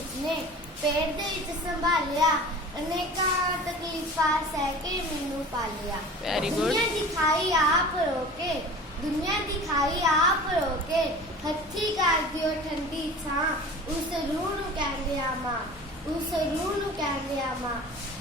ਉਸਨੇ ਪੇਟ ਦੇ ਵਿੱਚ ਸੰਭਾਲਿਆ ਅਨੇਕਾਂ ਤਕਲੀਫਾਂ ਸਹਿ ਕੇ ਮੈਨੂੰ ਪਾਲਿਆ Very good. ਦੁਨੀਆ ਦੀ ਖਾਈ ਆਪ ਰੋਕੇ ਦੁਨੀਆ ਦੀ ਖਾਈ ਆਪ ਰੋਕੇ ਹੱਥੀ ਕਰ ਦਿਓ ਠੰਡੀ ਛਾਂ ਉਸ ਰੂਹ ਨੂੰ ਕਹਿੰਦੇ ਆ ਮਾਂ ਉਸ ਰੂਹ ਨੂੰ ਕਹਿੰਦੇ ਆ ਮਾਂ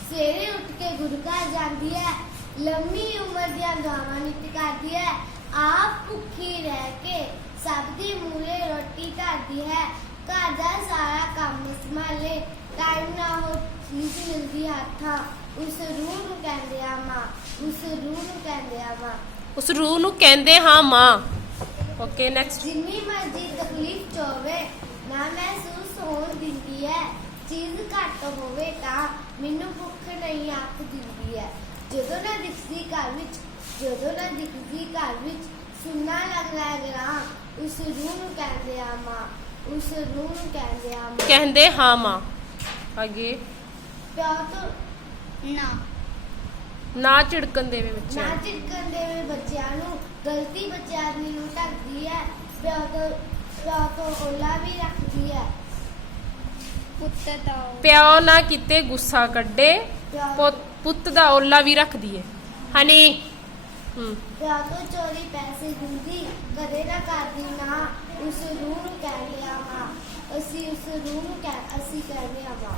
ਸਵੇਰੇ ਉੱਠ ਕੇ ਗੁਰਕਾ ਜਾਂਦੀ ਹੈ ਲੰਮੀ ਉਮਰ ਦੀਆਂ ਦੁਆਵਾਂ ਨਿਤ ਕਰਦੀ ਹੈ ਆਪ ਭੁੱਖੀ ਰਹਿ ਕੇ ਸਭ ਦੇ ਮੂਹਰੇ ਰੋਟੀ ਧਰਦੀ ਹੈ ਘਰ ਦਾ ਸਾਰਾ ਕੰਮ ਸੰਭਾਲੇ ਟਾਈਮ ਨਾ ਹੋ ਚੀਜ਼ ਮਿਲਦੀ ਹੱਥਾਂ। ਉਸ ਰੂਹ ਨੂੰ ਕਹਿੰਦੇ ਆ ਮਾਂ ਉਸ ਰੂਹ ਨੂੰ ਕਹਿੰਦੇ ਆ ਮਾਂ। ਉਸ ਰੂਹ ਨੂੰ ਕਹਿੰਦੇ ਹਾਂ ਮਾਂ। ਓਕੇ ਨੈਕਸਟ ਜਿੰਨੀ ਮਰਜ਼ੀ ਤਕਲੀਫ ਚ ਹੋਵੇ ਨਾ ਮਹਿਸੂਸ ਹੋਣ ਦਿੰਦੀ ਹੈ ਚੀਜ਼ ਘੱਟ ਹੋਵੇ ਤਾਂ ਮੈਨੂੰ ਭੁੱਖ ਨਹੀਂ ਆਖ ਦਿੰਦੀ ਹੈ ਜਦੋਂ ਨਾ ਦਿਖਦੀ ਘਰ ਵਿੱਚ ਜਦੋਂ ਨਾ ਦਿਖਦੀ ਘਰ ਵਿੱਚ ਸੁਣਨਾ ਲੱਗਦਾ ਹੈ ਗਰਾਂ ਉਸ ਰੂਹ ਨੂੰ ਕਹਿੰਦੇ ਆ ਮਾਂ। ਉਸ ਨੂੰ ਕਹਿੰਦੇ ਆ ਮਾਂ। ਕਹਿੰਦੇ ਹਾਂ ਮਾਂ। ਅੱਗੇ। ਤੋਂ ਨਾ। ਨਾ ਝਿੜਕਣ ਦੇਵੇ ਬੱਚਿਆਂ ਨਾ ਨੂੰ। ਝਿੜਕਣ ਦੇਵੇ ਬੱਚਿਆਂ ਨੂੰ। ਗਲਤੀ ਬੱਚੇ ਆਦਮੀ ਨੂੰ ਢੱਕਦੀ ਹੈ। ਪਿਓ ਤੋਂ ਤੋਂ ਓਲਾ ਵੀ ਰੱਖਦੀ ਹੈ। ਪੁੱਤ ਦਾ ਪਿਓ ਨਾ ਕਿਤੇ ਗੁੱਸਾ ਕੱਢੇ। ਪੁੱਤ- ਪੁੱਤ ਦਾ ਓਲਾ ਵੀ ਰੱਖਦੀ ਹੈ। ਹਨੀ। ਹੂੰ। ਤੋਂ ਚੋਰੀ ਪੈਸੇ ਦਿੰਦੀ ਕਦੇ ਨਾ ਕਰਦੀ ਨਾ ਉਸ ਰੂਹ ਨੂੰ ਕਹਿੰਦੇ ਆ ਮਾਂ ਅਸੀਂ ਉਸ ਰੂਹ ਨੂੰ ਕਹਿ ਅਸੀਂ ਕਹਿੰਦੇ ਆ ਮਾਂ